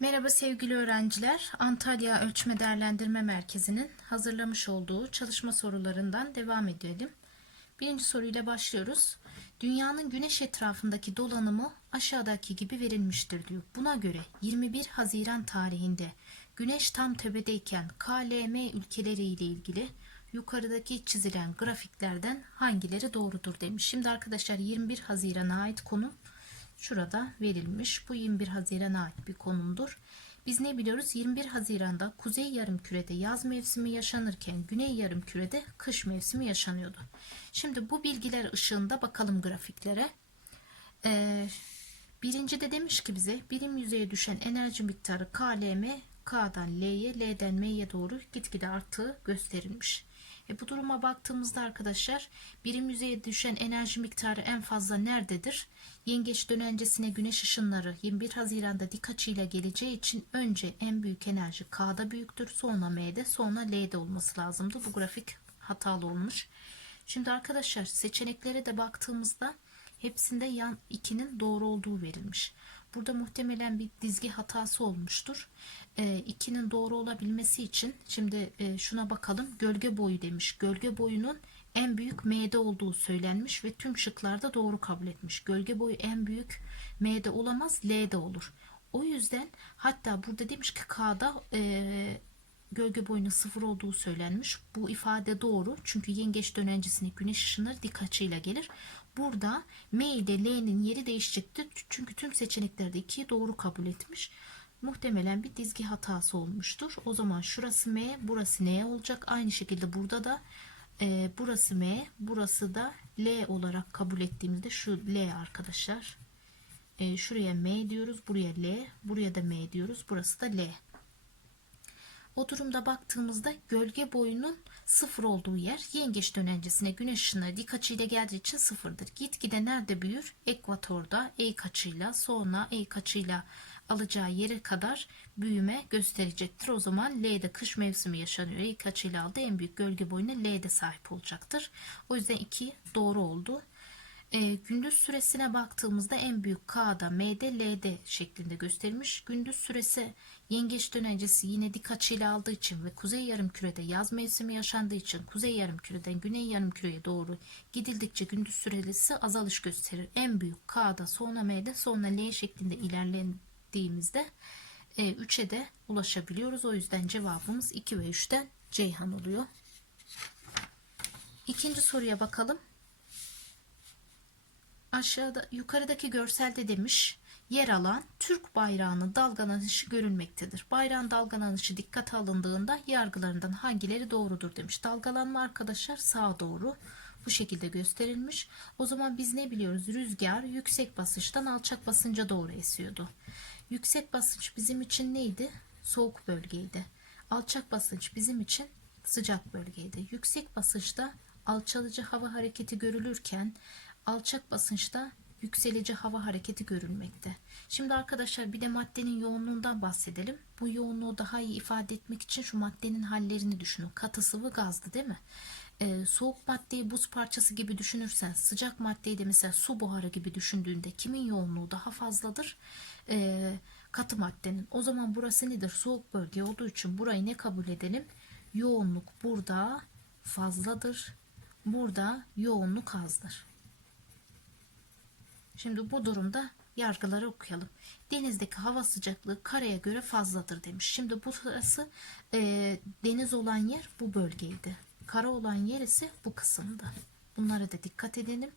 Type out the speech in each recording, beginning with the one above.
Merhaba sevgili öğrenciler. Antalya Ölçme Değerlendirme Merkezi'nin hazırlamış olduğu çalışma sorularından devam edelim. Birinci soruyla başlıyoruz. Dünyanın güneş etrafındaki dolanımı aşağıdaki gibi verilmiştir diyor. Buna göre 21 Haziran tarihinde güneş tam tepedeyken KLM ülkeleri ile ilgili yukarıdaki çizilen grafiklerden hangileri doğrudur demiş. Şimdi arkadaşlar 21 Haziran'a ait konu şurada verilmiş. Bu 21 Haziran'a ait bir konumdur. Biz ne biliyoruz? 21 Haziran'da Kuzey Yarımküre'de yaz mevsimi yaşanırken Güney Yarımküre'de kış mevsimi yaşanıyordu. Şimdi bu bilgiler ışığında bakalım grafiklere. Ee, birinci de demiş ki bize birim yüzeye düşen enerji miktarı KLM K'dan L'ye, L'den M'ye doğru gitgide arttığı gösterilmiş. E bu duruma baktığımızda arkadaşlar birim yüzeye düşen enerji miktarı en fazla nerededir? Yengeç dönencesine güneş ışınları 21 Haziran'da dik açıyla geleceği için önce en büyük enerji K'da büyüktür. Sonra M'de sonra L'de olması lazımdı. Bu grafik hatalı olmuş. Şimdi arkadaşlar seçeneklere de baktığımızda hepsinde yan 2'nin doğru olduğu verilmiş. Burada muhtemelen bir dizgi hatası olmuştur. 2'nin doğru olabilmesi için şimdi e, şuna bakalım. Gölge boyu demiş. Gölge boyunun en büyük M'de olduğu söylenmiş ve tüm şıklarda doğru kabul etmiş. Gölge boyu en büyük M'de olamaz L'de olur. O yüzden hatta burada demiş ki K'da e, gölge boyunun sıfır olduğu söylenmiş. Bu ifade doğru. Çünkü yengeç dönencesine güneş ışınları dik açıyla gelir. Burada M ile L'nin yeri değişecektir. Çünkü tüm seçeneklerde 2'yi doğru kabul etmiş. Muhtemelen bir dizgi hatası olmuştur. O zaman şurası M, burası N olacak. Aynı şekilde burada da e, burası M, burası da L olarak kabul ettiğimizde şu L arkadaşlar. E, şuraya M diyoruz, buraya L, buraya da M diyoruz. Burası da L. O durumda baktığımızda gölge boyunun sıfır olduğu yer yengeç dönencesine güneş ışınları dik açıyla geldiği için sıfırdır. Gitgide nerede büyür? Ekvatorda eğik açıyla sonra eğik açıyla alacağı yere kadar büyüme gösterecektir. O zaman L'de kış mevsimi yaşanıyor. Eğik açıyla aldı en büyük gölge boyuna L'de sahip olacaktır. O yüzden 2 doğru oldu. E, gündüz süresine baktığımızda en büyük K'da, M'de, L'de şeklinde gösterilmiş. Gündüz süresi yengeç dönencesi yine dik açıyla aldığı için ve kuzey yarımkürede yaz mevsimi yaşandığı için kuzey yarımküreden güney yarımküreye doğru gidildikçe gündüz süresi azalış gösterir. En büyük K'da, sonra M'de, sonra L şeklinde ilerlediğimizde e, 3'e de ulaşabiliyoruz. O yüzden cevabımız 2 ve 3'ten Ceyhan oluyor. İkinci soruya bakalım. Aşağıda yukarıdaki görselde demiş yer alan Türk bayrağının dalgalanışı görülmektedir. Bayrağın dalgalanışı dikkate alındığında yargılarından hangileri doğrudur demiş. Dalgalanma arkadaşlar sağa doğru bu şekilde gösterilmiş. O zaman biz ne biliyoruz? Rüzgar yüksek basınçtan alçak basınca doğru esiyordu. Yüksek basınç bizim için neydi? Soğuk bölgeydi. Alçak basınç bizim için sıcak bölgeydi. Yüksek basınçta alçalıcı hava hareketi görülürken alçak basınçta yükselici hava hareketi görülmekte. Şimdi arkadaşlar bir de maddenin yoğunluğundan bahsedelim. Bu yoğunluğu daha iyi ifade etmek için şu maddenin hallerini düşünün. Katı sıvı gazdı değil mi? Ee, soğuk maddeyi buz parçası gibi düşünürsen sıcak maddeyi de mesela su buharı gibi düşündüğünde kimin yoğunluğu daha fazladır? Ee, katı maddenin. O zaman burası nedir? Soğuk bölge olduğu için burayı ne kabul edelim? Yoğunluk burada fazladır. Burada yoğunluk azdır. Şimdi bu durumda yargıları okuyalım. Denizdeki hava sıcaklığı karaya göre fazladır demiş. Şimdi burası e, deniz olan yer bu bölgeydi. Kara olan yer ise bu kısımda. Bunlara da dikkat edelim.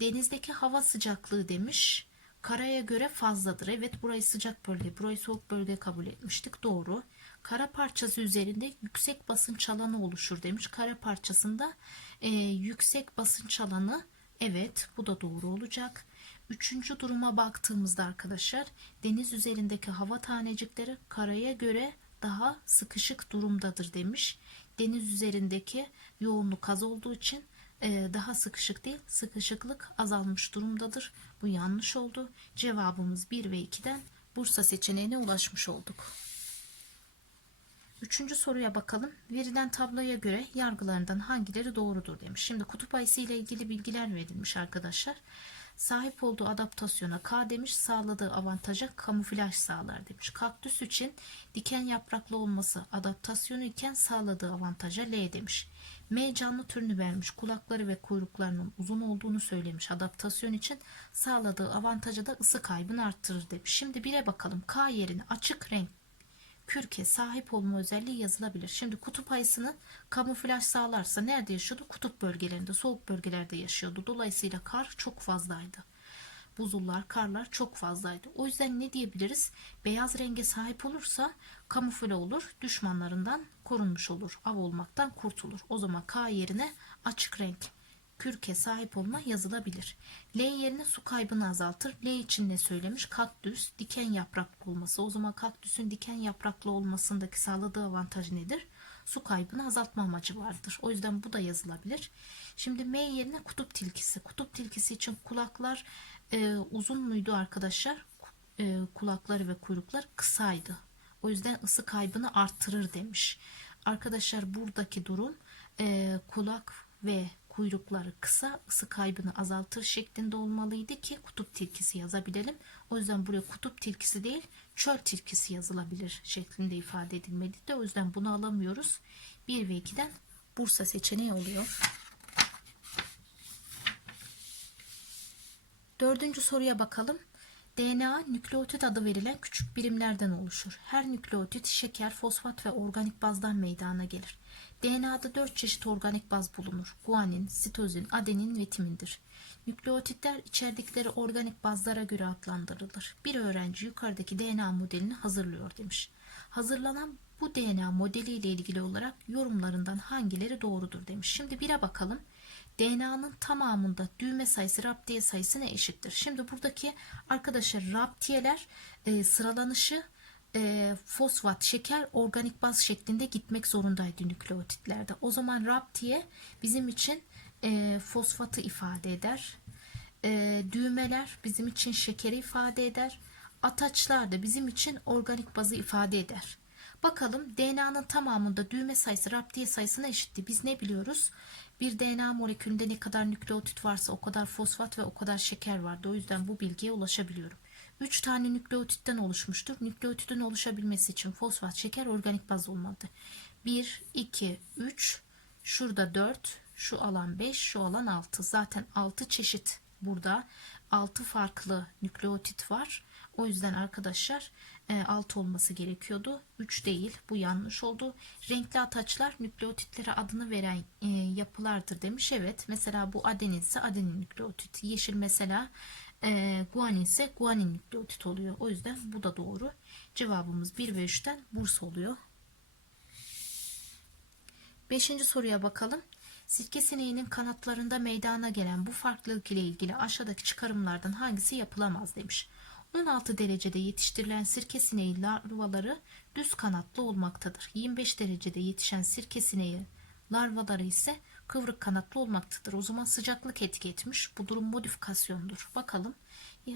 Denizdeki hava sıcaklığı demiş. Karaya göre fazladır. Evet burayı sıcak bölge, burayı soğuk bölge kabul etmiştik. Doğru. Kara parçası üzerinde yüksek basınç alanı oluşur demiş. Kara parçasında e, yüksek basınç alanı evet bu da doğru olacak. Üçüncü duruma baktığımızda arkadaşlar deniz üzerindeki hava tanecikleri karaya göre daha sıkışık durumdadır demiş. Deniz üzerindeki yoğunluk az olduğu için e, daha sıkışık değil sıkışıklık azalmış durumdadır. Bu yanlış oldu. Cevabımız 1 ve 2'den Bursa seçeneğine ulaşmış olduk. Üçüncü soruya bakalım. Verilen tabloya göre yargılarından hangileri doğrudur demiş. Şimdi kutup ayısı ile ilgili bilgiler verilmiş arkadaşlar. Sahip olduğu adaptasyona K demiş, sağladığı avantaja kamuflaj sağlar demiş. Kaktüs için diken yapraklı olması adaptasyonu iken sağladığı avantaja L demiş. M canlı türünü vermiş. Kulakları ve kuyruklarının uzun olduğunu söylemiş. Adaptasyon için sağladığı avantaja da ısı kaybını arttırır demiş. Şimdi 1'e bakalım. K yerine açık renk kürke sahip olma özelliği yazılabilir. Şimdi kutup ayısının kamuflaj sağlarsa nerede yaşıyordu? Kutup bölgelerinde, soğuk bölgelerde yaşıyordu. Dolayısıyla kar çok fazlaydı. Buzullar, karlar çok fazlaydı. O yüzden ne diyebiliriz? Beyaz renge sahip olursa kamufle olur, düşmanlarından korunmuş olur, av olmaktan kurtulur. O zaman K yerine açık renk kürke sahip olma yazılabilir. L yerine su kaybını azaltır. L için ne söylemiş? Kaktüs diken yapraklı olması. O zaman kaktüsün diken yapraklı olmasındaki sağladığı avantaj nedir? Su kaybını azaltma amacı vardır. O yüzden bu da yazılabilir. Şimdi M yerine kutup tilkisi. Kutup tilkisi için kulaklar e, uzun muydu arkadaşlar? E, kulakları ve kuyruklar kısaydı. O yüzden ısı kaybını arttırır demiş. Arkadaşlar buradaki durum e, kulak ve kuyrukları kısa ısı kaybını azaltır şeklinde olmalıydı ki kutup tilkisi yazabilelim. O yüzden buraya kutup tilkisi değil çöl tilkisi yazılabilir şeklinde ifade edilmeliydi. O yüzden bunu alamıyoruz. 1 ve 2'den Bursa seçeneği oluyor. Dördüncü soruya bakalım. DNA nükleotit adı verilen küçük birimlerden oluşur. Her nükleotit şeker, fosfat ve organik bazdan meydana gelir. DNA'da 4 çeşit organik baz bulunur. Guanin, sitozin, adenin ve timindir. Nükleotitler içerdikleri organik bazlara göre adlandırılır. Bir öğrenci yukarıdaki DNA modelini hazırlıyor demiş. Hazırlanan bu DNA modeli ile ilgili olarak yorumlarından hangileri doğrudur demiş. Şimdi bire bakalım. DNA'nın tamamında düğme sayısı raptiye sayısına eşittir. Şimdi buradaki arkadaşlar raptiyeler e, sıralanışı e, fosfat, şeker, organik baz şeklinde gitmek zorundaydı nükleotitlerde. O zaman raptiye bizim için e, fosfatı ifade eder. E, düğmeler bizim için şekeri ifade eder. Ataçlar da bizim için organik bazı ifade eder. Bakalım DNA'nın tamamında düğme sayısı raptiye sayısına eşitti. Biz ne biliyoruz? Bir DNA molekülünde ne kadar nükleotit varsa o kadar fosfat ve o kadar şeker vardı. O yüzden bu bilgiye ulaşabiliyorum. 3 tane nükleotitten oluşmuştur. Nükleotitin oluşabilmesi için fosfat, şeker, organik baz olmalı. 1, 2, 3, şurada 4, şu alan 5, şu alan 6. Zaten 6 çeşit burada. 6 farklı nükleotit var. O yüzden arkadaşlar 6 e, olması gerekiyordu. 3 değil. Bu yanlış oldu. Renkli ataçlar nükleotitlere adını veren e, yapılardır demiş. Evet. Mesela bu adenin ise adenin nükleotit. Yeşil mesela e, guanin ise guanin nükleotit oluyor. O yüzden bu da doğru. Cevabımız 1 ve 3'ten Bursa oluyor. Beşinci soruya bakalım. Sirke sineğinin kanatlarında meydana gelen bu farklılık ile ilgili aşağıdaki çıkarımlardan hangisi yapılamaz demiş. 16 derecede yetiştirilen sirke sineği larvaları düz kanatlı olmaktadır. 25 derecede yetişen sirke sineği larvaları ise kıvrık kanatlı olmaktadır. O zaman sıcaklık etki etmiş. Bu durum modifikasyondur. Bakalım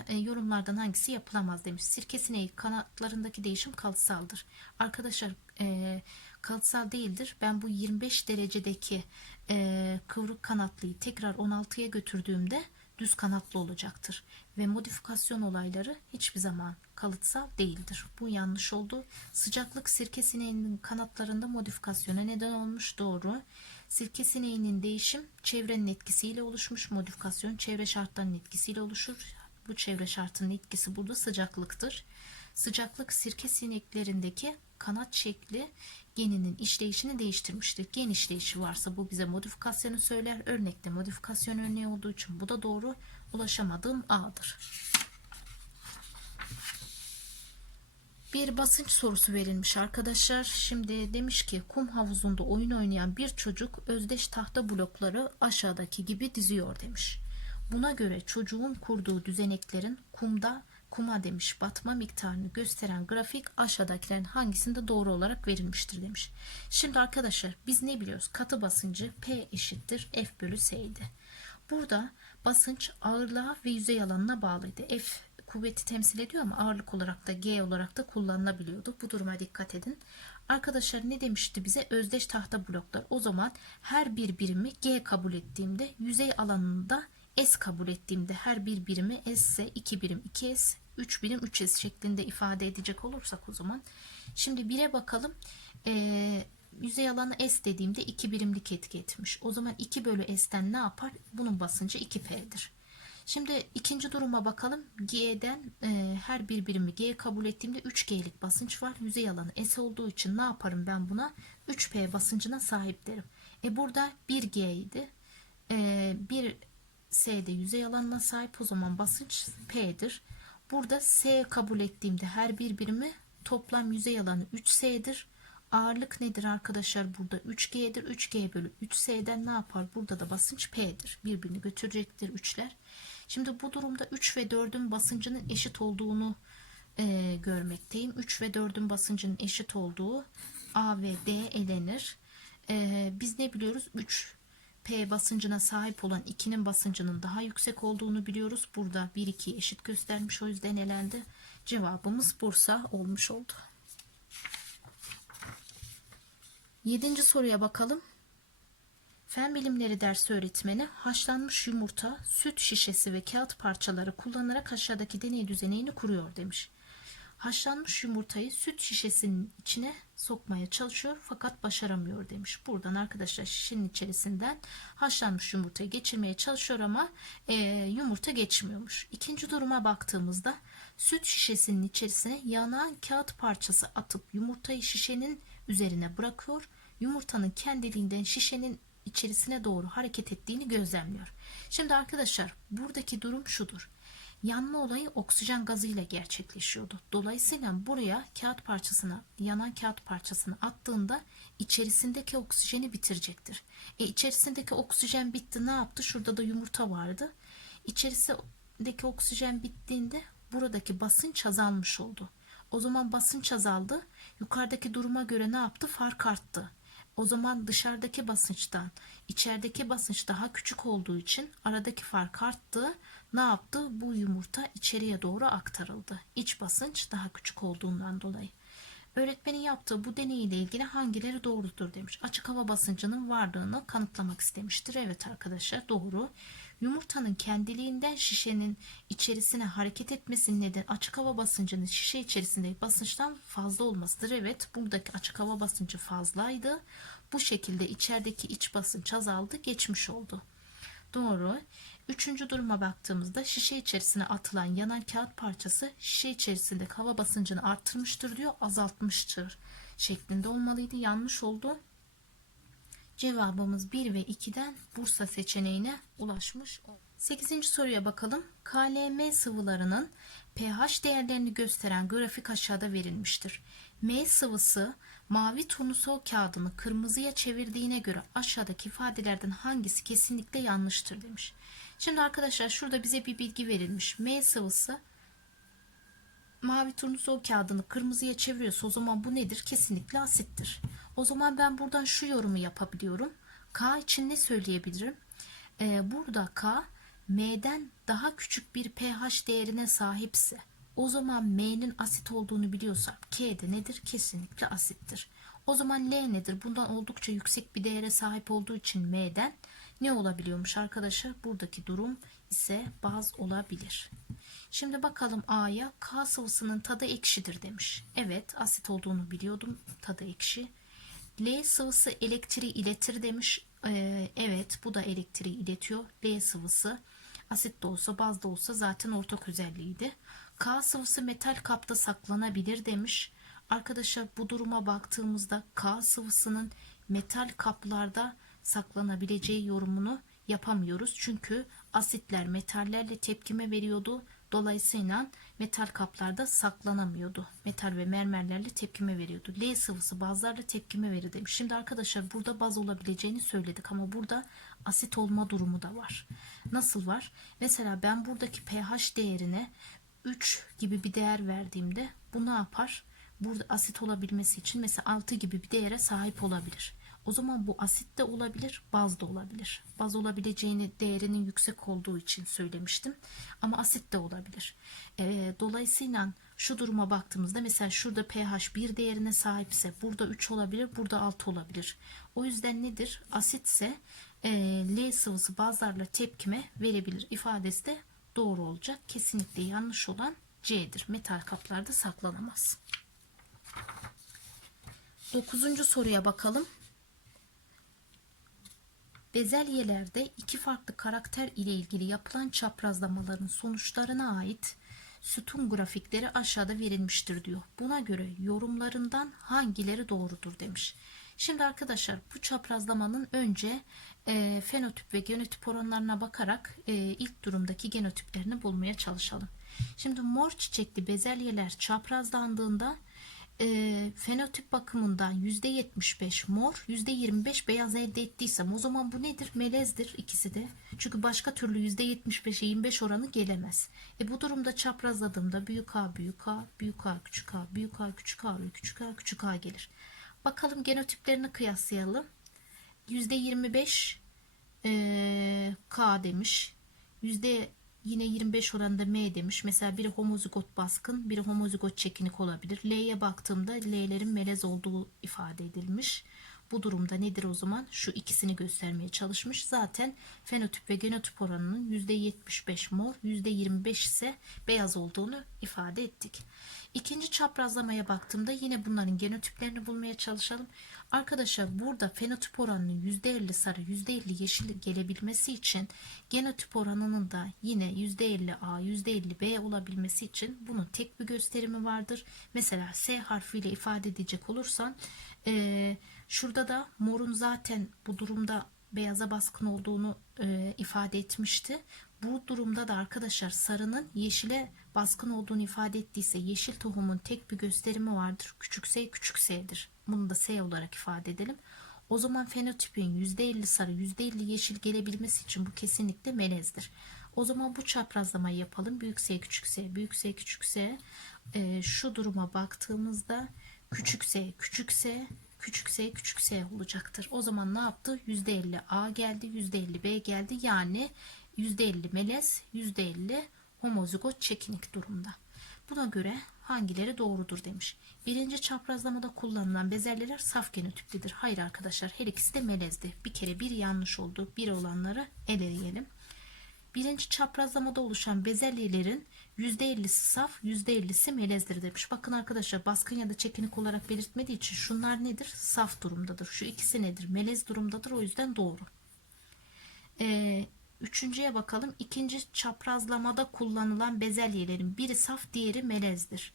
e, yorumlardan hangisi yapılamaz demiş. Sirke sineği kanatlarındaki değişim kalıtsaldır. Arkadaşlar e, kalıtsal değildir. Ben bu 25 derecedeki e, kıvrık kanatlıyı tekrar 16'ya götürdüğümde düz kanatlı olacaktır. Ve modifikasyon olayları hiçbir zaman kalıtsal değildir. Bu yanlış oldu. Sıcaklık sirke sineğinin kanatlarında modifikasyona neden olmuş. Doğru. Sirke sineğinin değişim çevrenin etkisiyle oluşmuş. Modifikasyon çevre şartlarının etkisiyle oluşur. Bu çevre şartının etkisi burada sıcaklıktır. Sıcaklık sirke sineklerindeki kanat şekli geninin işleyişini değiştirmiştir. Gen işleyişi varsa bu bize modifikasyonu söyler. Örnekte modifikasyon örneği olduğu için bu da doğru. Ulaşamadığım A'dır. Bir basınç sorusu verilmiş arkadaşlar. Şimdi demiş ki kum havuzunda oyun oynayan bir çocuk özdeş tahta blokları aşağıdaki gibi diziyor demiş. Buna göre çocuğun kurduğu düzeneklerin kumda kuma demiş batma miktarını gösteren grafik aşağıdakilerin hangisinde doğru olarak verilmiştir demiş. Şimdi arkadaşlar biz ne biliyoruz? Katı basıncı P eşittir F bölü S'ydi. Burada basınç ağırlığa ve yüzey alanına bağlıydı. F kuvveti temsil ediyor ama ağırlık olarak da G olarak da kullanılabiliyordu. Bu duruma dikkat edin. Arkadaşlar ne demişti bize? Özdeş tahta bloklar. O zaman her bir birimi G kabul ettiğimde yüzey alanında S kabul ettiğimde her bir birimi S ise 2 birim 2S, 3 birim 3S şeklinde ifade edecek olursak o zaman. Şimdi 1'e bakalım. Ee, yüzey alanı S dediğimde 2 birimlik etki etmiş. O zaman 2 bölü S'ten ne yapar? Bunun basıncı 2P'dir. Şimdi ikinci duruma bakalım. G'den e, her bir birimi G kabul ettiğimde 3G'lik basınç var. Yüzey alanı S olduğu için ne yaparım ben buna? 3P basıncına sahip derim. E burada 1G idi. E, 1 S'de yüzey alanına sahip o zaman basınç P'dir. Burada S kabul ettiğimde her bir birimi toplam yüzey alanı 3S'dir. Ağırlık nedir arkadaşlar? Burada 3G'dir. 3G bölü 3S'den ne yapar? Burada da basınç P'dir. Birbirini götürecektir 3'ler. Şimdi bu durumda 3 ve 4'ün basıncının eşit olduğunu e, görmekteyim. 3 ve 4'ün basıncının eşit olduğu A ve D elenir. E, biz ne biliyoruz? 3 P basıncına sahip olan 2'nin basıncının daha yüksek olduğunu biliyoruz. Burada 1 2 eşit göstermiş o yüzden elendi. Cevabımız Bursa olmuş oldu. Yedinci soruya bakalım. Fen bilimleri dersi öğretmeni haşlanmış yumurta, süt şişesi ve kağıt parçaları kullanarak aşağıdaki deney düzeneğini kuruyor demiş. Haşlanmış yumurtayı süt şişesinin içine sokmaya çalışıyor fakat başaramıyor demiş. Buradan arkadaşlar şişenin içerisinden haşlanmış yumurtayı geçirmeye çalışıyor ama e, yumurta geçmiyormuş. İkinci duruma baktığımızda süt şişesinin içerisine yanan kağıt parçası atıp yumurtayı şişenin üzerine bırakıyor. Yumurtanın kendiliğinden şişenin içerisine doğru hareket ettiğini gözlemliyor. Şimdi arkadaşlar buradaki durum şudur. Yanma olayı oksijen gazıyla gerçekleşiyordu. Dolayısıyla buraya kağıt parçasına, yanan kağıt parçasını attığında içerisindeki oksijeni bitirecektir. E içerisindeki oksijen bitti ne yaptı? Şurada da yumurta vardı. İçerisindeki oksijen bittiğinde buradaki basınç azalmış oldu. O zaman basınç azaldı. Yukarıdaki duruma göre ne yaptı? Fark arttı. O zaman dışarıdaki basınçtan içerideki basınç daha küçük olduğu için aradaki fark arttı. Ne yaptı? Bu yumurta içeriye doğru aktarıldı. İç basınç daha küçük olduğundan dolayı. Öğretmenin yaptığı bu deney ile ilgili hangileri doğrudur demiş. Açık hava basıncının varlığını kanıtlamak istemiştir. Evet arkadaşlar doğru. Yumurtanın kendiliğinden şişenin içerisine hareket etmesinin nedeni açık hava basıncının şişe içerisindeki basınçtan fazla olmasıdır. Evet buradaki açık hava basıncı fazlaydı. Bu şekilde içerideki iç basınç azaldı geçmiş oldu. Doğru. Üçüncü duruma baktığımızda şişe içerisine atılan yanan kağıt parçası şişe içerisindeki hava basıncını arttırmıştır diyor azaltmıştır şeklinde olmalıydı. Yanlış oldu. Cevabımız 1 ve 2'den Bursa seçeneğine ulaşmış. 8. soruya bakalım. KLM sıvılarının pH değerlerini gösteren grafik aşağıda verilmiştir. M sıvısı mavi turnusol kağıdını kırmızıya çevirdiğine göre aşağıdaki ifadelerden hangisi kesinlikle yanlıştır demiş. Şimdi arkadaşlar şurada bize bir bilgi verilmiş. M sıvısı mavi turnusol kağıdını kırmızıya çeviriyorsa o zaman bu nedir? Kesinlikle asittir. O zaman ben buradan şu yorumu yapabiliyorum. K için ne söyleyebilirim? Ee, burada K M'den daha küçük bir pH değerine sahipse o zaman M'nin asit olduğunu biliyorsam K de nedir? Kesinlikle asittir. O zaman L nedir? Bundan oldukça yüksek bir değere sahip olduğu için M'den ne olabiliyormuş arkadaşlar? Buradaki durum ise baz olabilir. Şimdi bakalım A'ya K sıvısının tadı ekşidir demiş. Evet asit olduğunu biliyordum. Tadı ekşi. L sıvısı elektriği iletir demiş. Ee, evet bu da elektriği iletiyor. L sıvısı asit de olsa baz da olsa zaten ortak özelliğiydi. K sıvısı metal kapta saklanabilir demiş. Arkadaşlar bu duruma baktığımızda K sıvısının metal kaplarda saklanabileceği yorumunu yapamıyoruz. Çünkü asitler metallerle tepkime veriyordu. Dolayısıyla metal kaplarda saklanamıyordu. Metal ve mermerlerle tepkime veriyordu. L sıvısı bazlarla tepkime verir demiş. Şimdi arkadaşlar burada baz olabileceğini söyledik ama burada asit olma durumu da var. Nasıl var? Mesela ben buradaki pH değerine 3 gibi bir değer verdiğimde bu ne yapar? Burada asit olabilmesi için mesela 6 gibi bir değere sahip olabilir. O zaman bu asit de olabilir, baz da olabilir. Baz olabileceğini değerinin yüksek olduğu için söylemiştim. Ama asit de olabilir. E, dolayısıyla şu duruma baktığımızda mesela şurada pH 1 değerine sahipse burada 3 olabilir, burada 6 olabilir. O yüzden nedir? Asitse e, L sıvısı bazlarla tepkime verebilir ifadesi de doğru olacak. Kesinlikle yanlış olan C'dir. Metal kaplarda saklanamaz. Dokuzuncu soruya bakalım. Bezelyelerde iki farklı karakter ile ilgili yapılan çaprazlamaların sonuçlarına ait sütun grafikleri aşağıda verilmiştir diyor. Buna göre yorumlarından hangileri doğrudur demiş. Şimdi arkadaşlar bu çaprazlamanın önce e, fenotip ve genotip oranlarına bakarak e, ilk durumdaki genotiplerini bulmaya çalışalım. Şimdi mor çiçekli bezelyeler çaprazlandığında e, fenotip bakımından %75 mor, %25 beyaz elde ettiysem o zaman bu nedir? Melezdir ikisi de. Çünkü başka türlü %75'e 25 oranı gelemez. E bu durumda çaprazladığımda büyük A, büyük A, büyük A, küçük A, büyük A, küçük A, küçük A, küçük A gelir. Bakalım genotiplerini kıyaslayalım. %25 e, K demiş. Yüzde yine 25 oranında M demiş. Mesela biri homozigot baskın, biri homozigot çekinik olabilir. L'ye baktığımda L'lerin melez olduğu ifade edilmiş. Bu durumda nedir o zaman? Şu ikisini göstermeye çalışmış. Zaten fenotip ve genotip oranının %75 mor, %25 ise beyaz olduğunu ifade ettik. İkinci çaprazlamaya baktığımda yine bunların genotiplerini bulmaya çalışalım. Arkadaşlar burada fenotip oranının %50 sarı %50 yeşil gelebilmesi için genotip oranının da yine %50 A %50 B olabilmesi için bunun tek bir gösterimi vardır. Mesela S harfiyle ifade edecek olursan e, şurada da morun zaten bu durumda beyaza baskın olduğunu e, ifade etmişti. Bu durumda da arkadaşlar sarının yeşile baskın olduğunu ifade ettiyse yeşil tohumun tek bir gösterimi vardır. Küçük S küçük S'dir. Bunu da S olarak ifade edelim. O zaman fenotipin %50 sarı %50 yeşil gelebilmesi için bu kesinlikle melezdir. O zaman bu çaprazlamayı yapalım. Büyük S küçük S büyük S küçük S. Ee, şu duruma baktığımızda küçük S küçük S küçük s olacaktır. O zaman ne yaptı? %50 A geldi, %50 B geldi. Yani %50 melez, %50 homozigot çekinik durumda. Buna göre hangileri doğrudur demiş. Birinci çaprazlamada kullanılan bezelyeler saf genotiplidir. Hayır arkadaşlar her ikisi de melezdi. Bir kere bir yanlış oldu. Bir olanları eleyelim. Birinci çaprazlamada oluşan bezelyelerin %50'si saf, %50'si melezdir demiş. Bakın arkadaşlar baskın ya da çekinik olarak belirtmediği için şunlar nedir? Saf durumdadır. Şu ikisi nedir? Melez durumdadır. O yüzden doğru. Ee, üçüncüye bakalım. İkinci çaprazlamada kullanılan bezelyelerin biri saf, diğeri melezdir.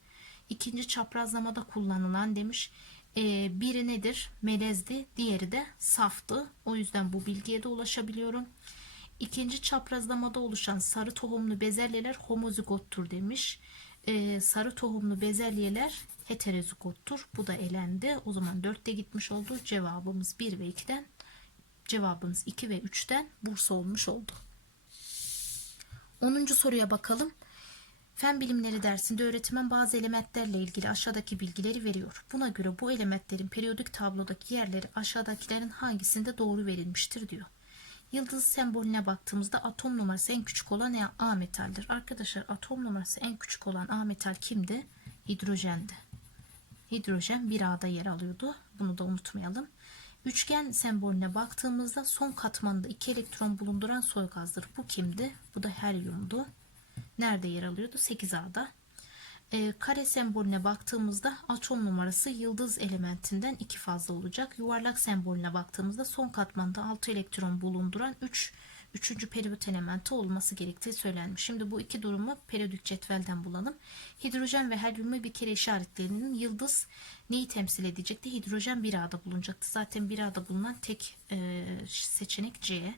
İkinci çaprazlamada kullanılan demiş. Ee, biri nedir? Melezdi, diğeri de saftı. O yüzden bu bilgiye de ulaşabiliyorum. İkinci çaprazlamada oluşan sarı tohumlu bezelyeler homozigottur demiş. Ee, sarı tohumlu bezelyeler heterozigottur. Bu da elendi. O zaman 4'te gitmiş oldu. Cevabımız 1 ve 2'den cevabımız 2 ve 3'ten Bursa olmuş oldu. 10. soruya bakalım. Fen bilimleri dersinde öğretmen bazı elementlerle ilgili aşağıdaki bilgileri veriyor. Buna göre bu elementlerin periyodik tablodaki yerleri aşağıdakilerin hangisinde doğru verilmiştir diyor. Yıldız sembolüne baktığımızda atom numarası en küçük olan A metaldir. Arkadaşlar atom numarası en küçük olan A metal kimdi? Hidrojendi. Hidrojen bir A'da yer alıyordu. Bunu da unutmayalım. Üçgen sembolüne baktığımızda son katmanda iki elektron bulunduran soy gazdır. Bu kimdi? Bu da helyumdu. Nerede yer alıyordu? 8A'da. E, kare sembolüne baktığımızda atom numarası yıldız elementinden 2 fazla olacak. Yuvarlak sembolüne baktığımızda son katmanda 6 elektron bulunduran 3 üçüncü periyot elementi olması gerektiği söylenmiş. Şimdi bu iki durumu periyodik cetvelden bulalım. Hidrojen ve helyumu bir kere işaretleyelim. Yıldız neyi temsil edecekti? Hidrojen bir A'da bulunacaktı. Zaten bir A'da bulunan tek e, seçenek C.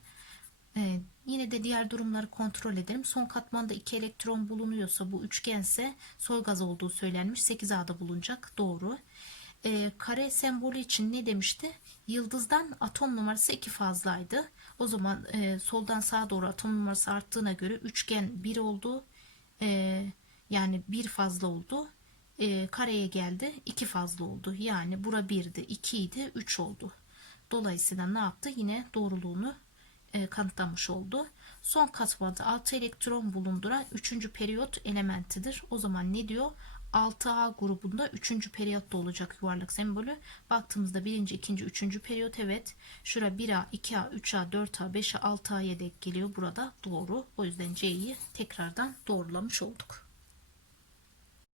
Ee, yine de diğer durumları kontrol edelim. Son katmanda 2 elektron bulunuyorsa bu üçgense soy gaz olduğu söylenmiş. 8A'da bulunacak. Doğru. Ee, kare sembolü için ne demişti? Yıldızdan atom numarası 2 fazlaydı. O zaman e, soldan sağa doğru atom numarası arttığına göre üçgen 1 oldu. E, yani 1 fazla oldu. E, kareye geldi 2 fazla oldu. Yani bura 1'di 2 idi 3 oldu. Dolayısıyla ne yaptı? Yine doğruluğunu e, kanıtlamış oldu. Son katmanda 6 elektron bulunduran 3. periyot elementidir. O zaman ne diyor? 6A grubunda 3. periyotta olacak yuvarlak sembolü. Baktığımızda 1. 2. 3. periyot evet. Şura 1A, 2A, 3A, 4A, 5A, 6A'ya denk geliyor. Burada doğru. O yüzden C'yi tekrardan doğrulamış olduk.